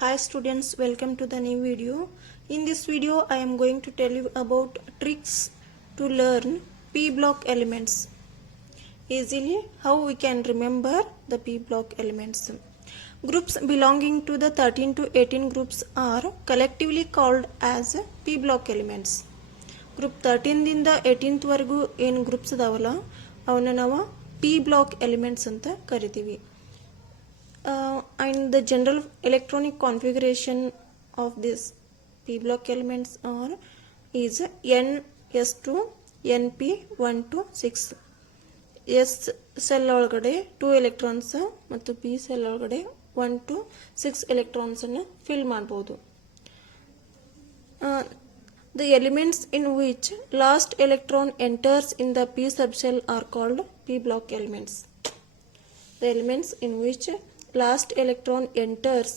Hi students, welcome to the new video. In this video I am going to tell you about tricks to learn P block elements. Easily how we can remember the P block elements. Groups belonging to the 13 to 18 groups are collectively called as P block elements. Group 13 ದಿಂದ 18th ವರೆಗೂ ಏನು groups ಅದಾವಲ್ಲ ಅವನ್ನ ನಾವು P block elements ಅಂತ ಕರಿತೀವಿ. And the general electronic configuration of this P block elements is NS2 NP1 to 6. S cell ಒಳಗಡೆ 2 electrons ಮತ್ತು P cell ಒಳಗಡೆ 1 to 6 electrons ಅನ್ನು fill ಮಾಡಬಹುದು. The elements in which last electron enters in the P subcell are called P block elements. The elements in which last electron enters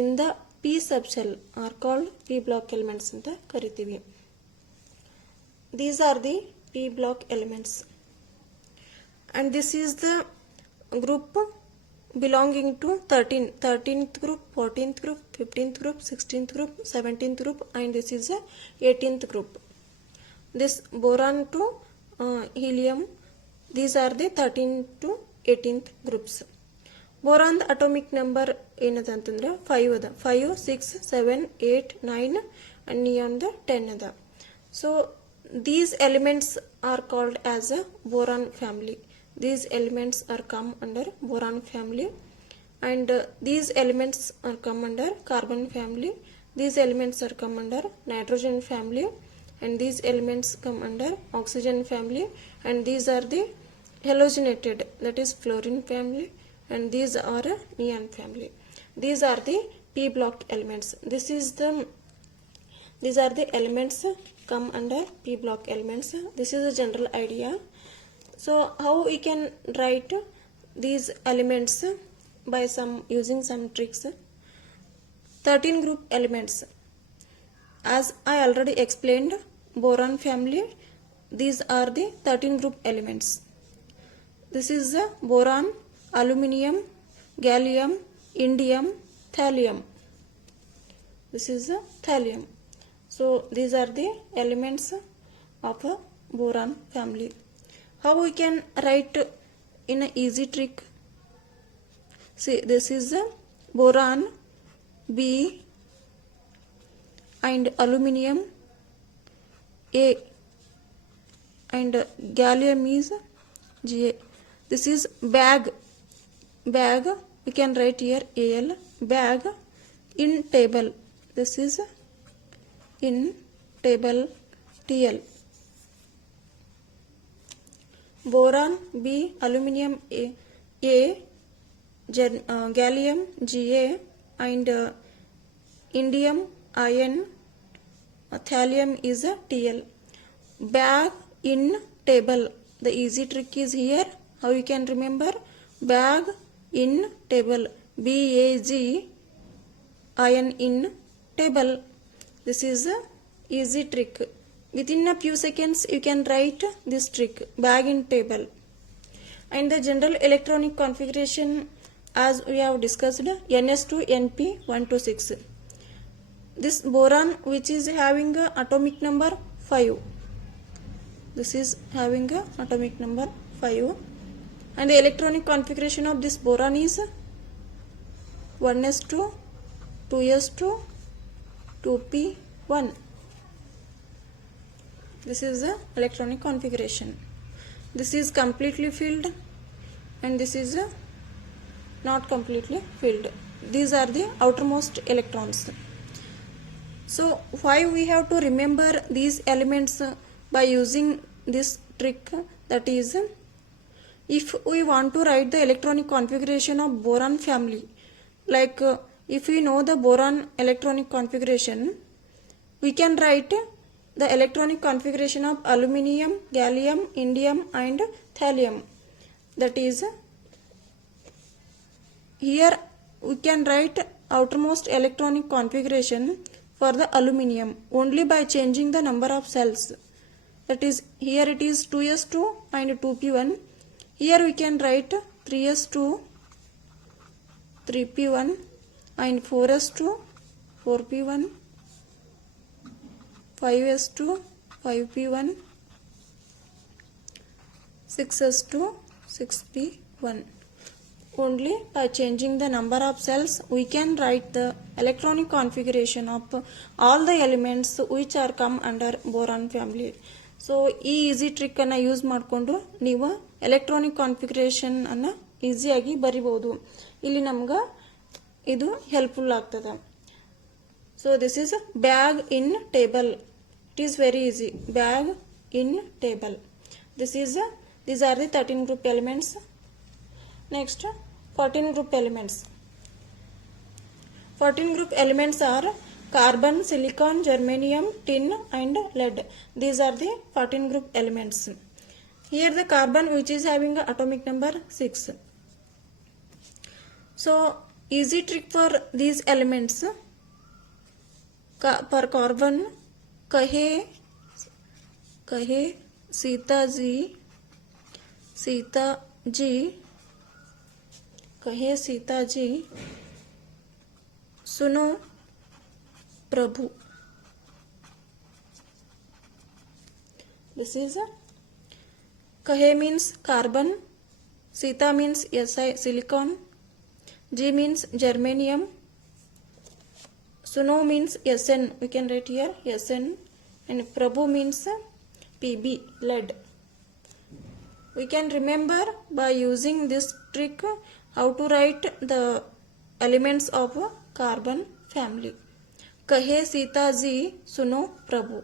in the P subcell are called P block elements anta karitivi. These are the P block elements, and this is the group belonging to 13th group, 14th group, 15th group, 16th group, 17th group, and this is the 18th group. This boron to helium, these are the 13th to 18th groups. Boron atomic number ಏನದ ಅಂತಂದ್ರೆ 5 ಅದ. 5 6 7 8 9 and neon 10 ಅದ. So these elements are called as a boron family. These elements are come under boron family, and these elements are come under carbon family. These elements are come under nitrogen family, and these elements come under oxygen family, and these are the halogenated, that is fluorine family, and these are neon family. These are the P block elements. These are the elements come under P block elements. This is a general idea. So how we can write these elements by using some tricks. 13 group elements, as I already explained, boron family, these are the 13 group elements. This is boron, aluminum, gallium, indium, thallium. This is thallium. So these are the elements of a boron family. How we can write in an easy trick? See, this is boron B and aluminum A, and gallium is Ga. This is bag. We can write here Al. Bag in table. This is in table Tl. Boron B, aluminum A, gallium Ga, and indium In, thallium is Tl. Bag in table. The easy trick is here. How you can remember? Bag in table. Bag ion in table. This is a easy trick. Within a few seconds you can write this trick, bag in table. And the general electronic configuration, as we have discussed, NS2 NP1 to 6. This boron, which is having a atomic number 5. This is having a atomic number 5, and the electronic configuration of this boron is 1s2 2s2 2p1. This is the electronic configuration. This is completely filled, and this is not completely filled. These are the outermost electrons. So why we have to remember these elements by using this trick? That is, if we want to write the electronic configuration of boron family, like if we know the boron electronic configuration, we can write the electronic configuration of aluminum, gallium, indium, and thallium. That is, here we can write outermost electronic configuration for the aluminum only by changing the number of cells. That is, here it is 2s2 and 2p1. Here we can write 3s2 3p1, and 4s2 4p1, 5s2 5p1, 6s2 6p1. Only by changing the number of cells we can write the electronic configuration of all the elements which are come under boron family. So ಈ easy trick ಅನ್ನು use ಮಾಡಿಕೊಂಡು ನೀವು electronic configuration ಅನ್ನು ಈಸಿಯಾಗಿ ಬರಿಬಹುದು. ಇಲ್ಲಿ ನಮ್ಗೆ ಇದು helpful ಆಗ್ತದೆ. So this is bag in table. It is very easy. Bag in table. These are the 13 group elements. Next 14 group elements. 14 group elements are carbon, silicon, germanium, tin and lead. These are the 14 group elements. Here the carbon which is having a atomic number 6. So easy trick for these elements. For carbon कहे सीता जी कहे सीता जी सुनो प्रभु. This is कहे means carbon, Sita means silicon, G means germanium, सुनो means Sn, we can write here Sn, and Prabhu means Pb, lead. We can remember by using this trick how to write the elements of carbon family. Kahe Sita ji suno Prabhu.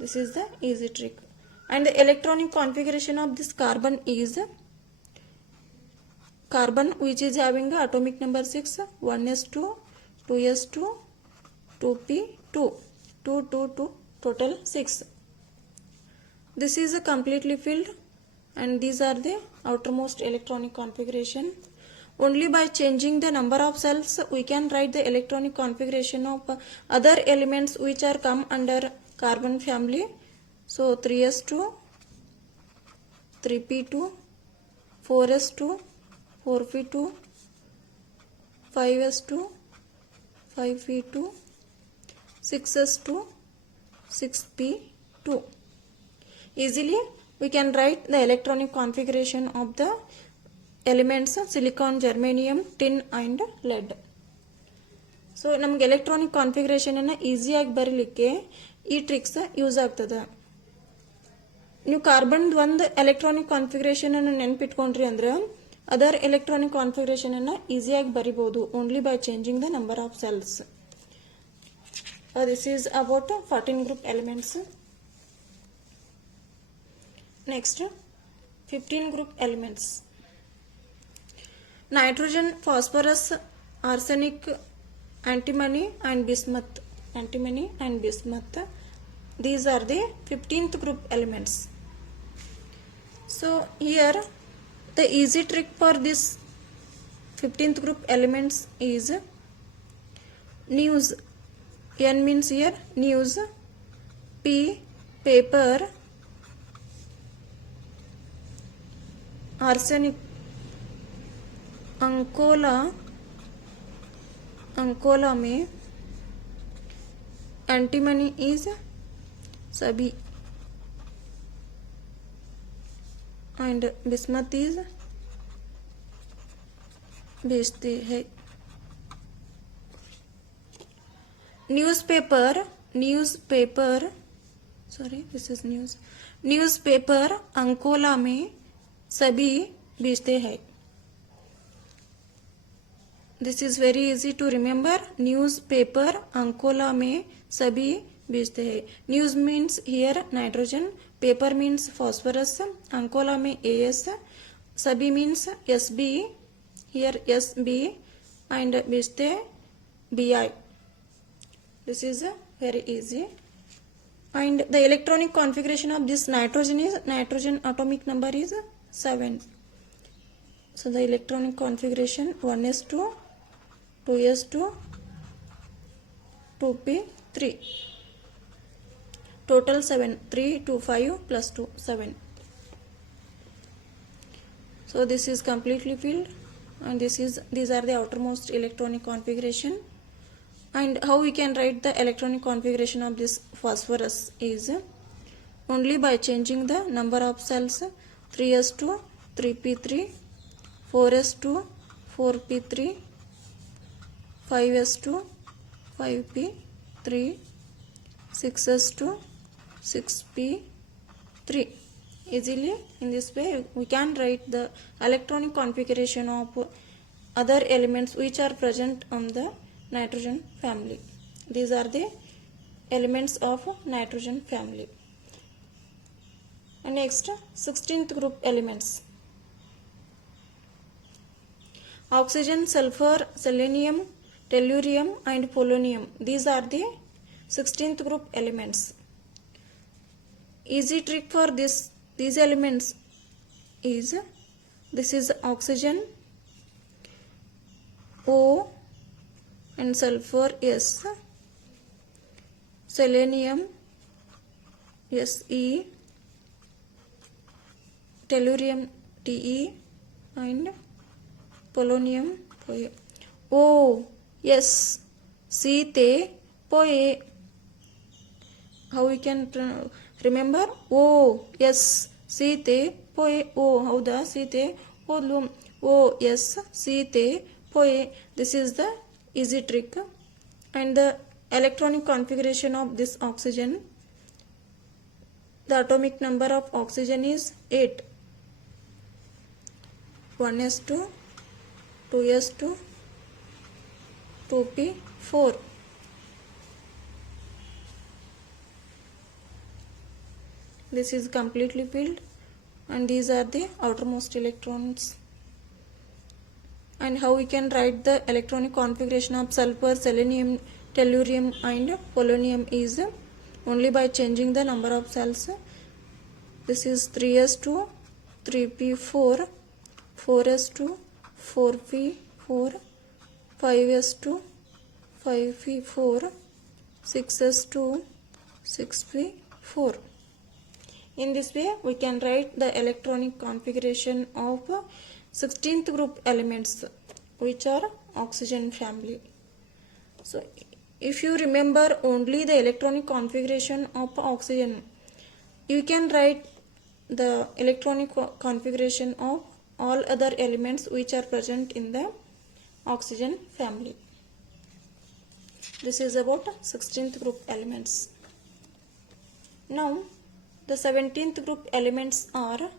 This is the easy trick. And the electronic configuration of this carbon is carbon which is having atomic number 6, 1s2, 2s2, 2p2, 2, 2, 2, total 6. This is completely filled. And these are the outermost electronic configuration. Only by changing the number of cells we can write the electronic configuration of other elements which are come under carbon family. So 3s2, 3p2, 4s2, 4p2, 5s2, 5p2, 6s2, 6p2. Easily we can write the electronic configuration of the elements silicon, germanium, tin and lead. So ನಮಗೆ electronic configuration ಅನ್ನು ಈಸಿಯಾಗಿ ಬರೀಲಿಕ್ಕೆ ಈ tricks use ಆಗ್ತದೆ. ನೀವು carbon ಒಂದು electronic configuration ಅನ್ನು ನೆನಪಿಟ್ಕೊಂಡ್ರಿ ಅಂದ್ರೆ ಅದರ್ ಎಲೆಕ್ಟ್ರಾನಿಕ್ ಕಾನ್ಫಿಗರೇಷನ್ ಅನ್ನು ಈಸಿಯಾಗಿ ಬರೀಬಹುದು only by changing the number of cells. This is about 14 group elements. Next 15 group elements. Nitrogen, phosphorus, arsenic, antimony and bismuth. Antimony and bismuth. These are the 15th group elements. So here the easy trick for this 15th group elements is news. N means here news. P paper. Arsenic, Ankola में antimony is सभी and bismuth is बेचते हैं. Newspaper sorry this is newspaper Ankola में सभी बेचते हैं. This is very easy to remember. Newspaper Ankola में सभी बेचते हैं. News means here nitrogen, paper means phosphorus, Ankola में AS, सभी means SB, here SB and बेचते BI. This is very easy. And the electronic configuration of this nitrogen is nitrogen atomic number is 7. So the electronic configuration 1s2, 2s2, 2p3. Total 7. 3, 2, 5 plus 2, 7. So this is completely filled. and these are the outermost electronic configuration. And how we can write the electronic configuration of this phosphorus is only by changing the number of cells 3s2 3p3, 4s2 4p3, 5s2 5p3, 6s2 6p3. Easily in this way we can write the electronic configuration of other elements which are present on the nitrogen family. These are the elements of nitrogen family. And next, 16th group elements: oxygen, sulfur, selenium, tellurium and polonium. These are the 16th group elements. Easy trick for these elements is, this is oxygen, O, and sulfur S, selenium Se, tellurium Te, and polonium Poe. O, S, C, Te, Poe. How we can remember? O, S, C, Te, Poe. O, hauda, C, Te, Podlu. O, S, C, Te, Poe. This is the easy trick. And the electronic configuration of this oxygen, the atomic number of oxygen is 8. 1s2, 2s2, 2p4. This is completely filled, and these are the outermost electrons. And how we can write the electronic configuration of sulfur, selenium, tellurium and polonium is only by changing the number of cells. This is 3s2, 3p4, 4s2, 4p4, 5s2, 5p4, 6s2, 6p4. In this way we can write the electronic configuration of 16th group elements which are oxygen family. So if you remember only the electronic configuration of oxygen, you can write the electronic configuration of all other elements which are present in the oxygen family. This is about 16th group elements. Now the 17th group elements are,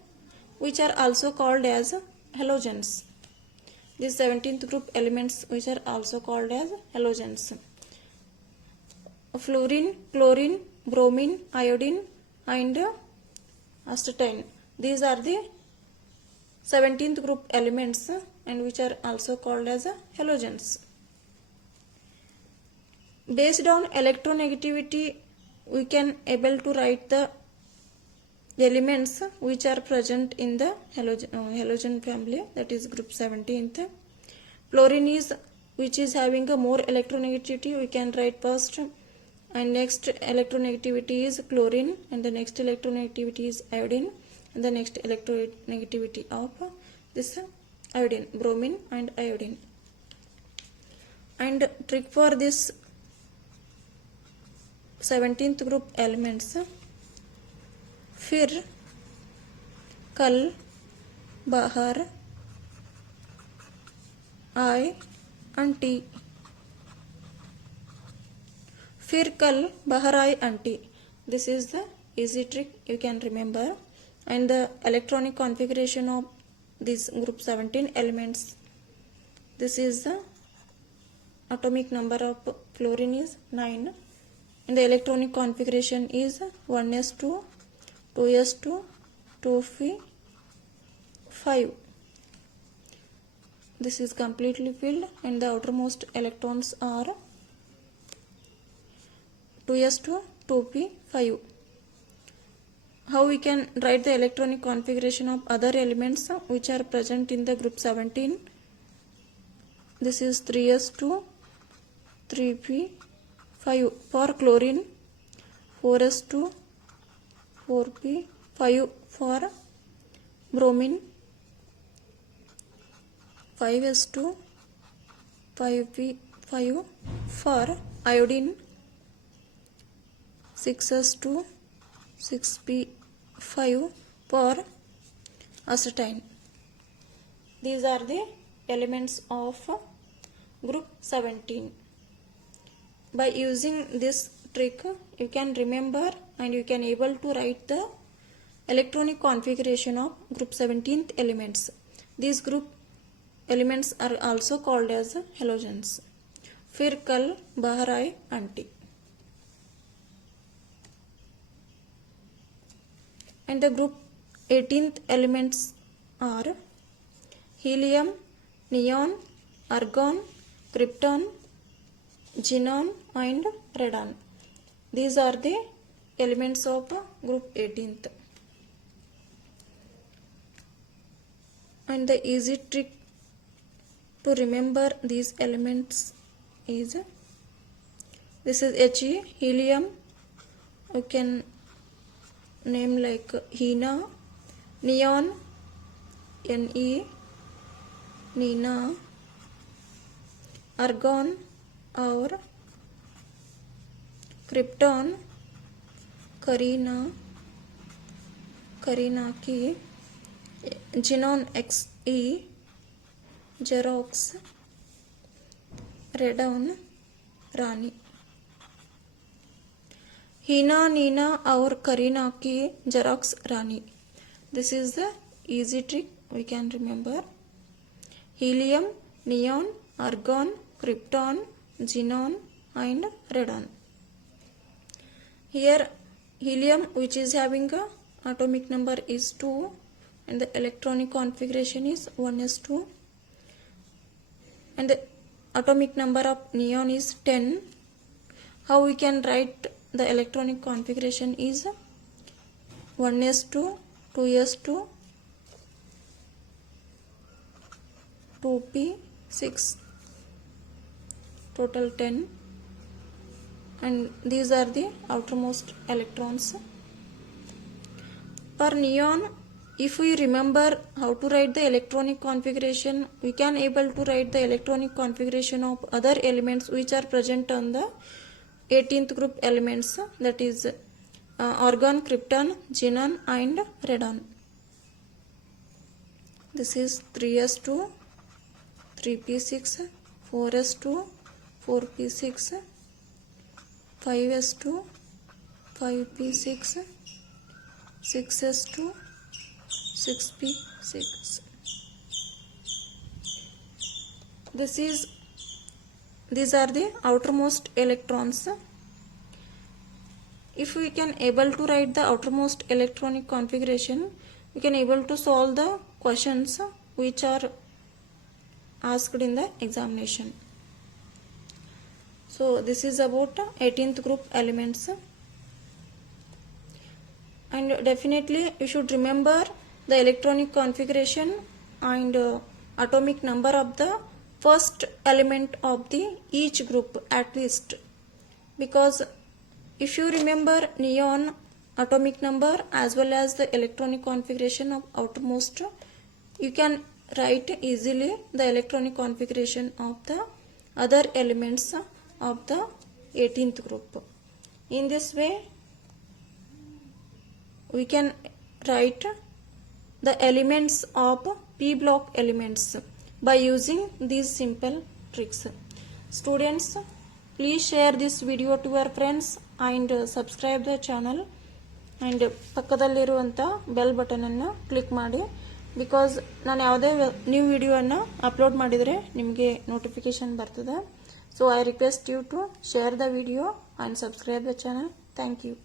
which are also called as halogens. These 17th group elements which are also called as halogens: fluorine, chlorine, bromine, iodine and astatine. These are the 17th group elements and which are also called as halogens. Based on electronegativity, we can able to write the elements which are present in the halogen family, that is group 17th. Fluorine is, which is having a more electronegativity, we can write first, and next electronegativity is chlorine, and the next electronegativity is iodine, and the next electronegativity of this iodine, bromine and iodine. And trick for this 17th group elements: फिर, कल, बाहर, I and T. फिर, कल, बाहर, I and T. This is the easy trick you can remember. And the electronic configuration of these group 17 elements. This is the atomic number of fluorine is 9. And the electronic configuration is 1s2, 2s2, 2p5. This is completely filled, and the outermost electrons are 2s2, 2p5. How we can write the electronic configuration of other elements which are present in the group 17? This is 3s2, 3p5 for chlorine, 4s2, 4p5 for bromine, 5:5 for iodine, 6:6p5 for acetine. These are the elements of group 17. By using this trick, you can remember and you can able to write the electronic configuration of group 17th elements. These group elements are also called as halogens. फिर कल बाहर आए aunty. And the group 18th elements are helium, neon, argon, krypton, xenon and radon. These are the elements of group 18th. And the easy trick to remember these elements is, this is He, helium. You can name like Hina, neon, Ne, Nina, argon और krypton, Kareena, Kareena की, xenon Xe, Xerox, radon, रानी. हीना, नीना और करीना की Xerox Rani. This is the easy trick we can remember. Helium, neon, argon, krypton, xenon and radon. Here helium, which is having a atomic number is 2 and the electronic configuration is 1s2, and the atomic number of neon is 10. How we can write the electronic configuration is 1s2, 2s2, 2p6, total 10, and these are the outermost electrons. For neon, if we remember how to write the electronic configuration, we can able to write the electronic configuration of other elements which are present on the 18th group elements, that is argon, krypton, xenon and radon. This is 3s2, 3p6, 4s2, 4p6, 5s2, 5p6, 6s2, 6p6. These are the outermost electrons. If we can able to write the outermost electronic configuration, we can able to solve the questions which are asked in the examination. So this is about 18th group elements. And definitely you should remember the electronic configuration and atomic number of the first element of the each group at least, because if you remember neon atomic number as well as the electronic configuration of outermost, you can write easily the electronic configuration of the other elements of the 18th group. In this way we can write the elements of P block elements by using these simple tricks. Students, please share this video to your friends and subscribe the channel and ಪಕ್ಕದಲ್ಲಿರುವಂಥ bell ಬಟನನ್ನು click ಮಾಡಿ, because ನಾನು ಯಾವುದೇ new ವಿಡಿಯೋವನ್ನು upload ಮಾಡಿದರೆ ನಿಮಗೆ notification ಬರ್ತದೆ. So I request you to share the video and subscribe the channel. Thank you.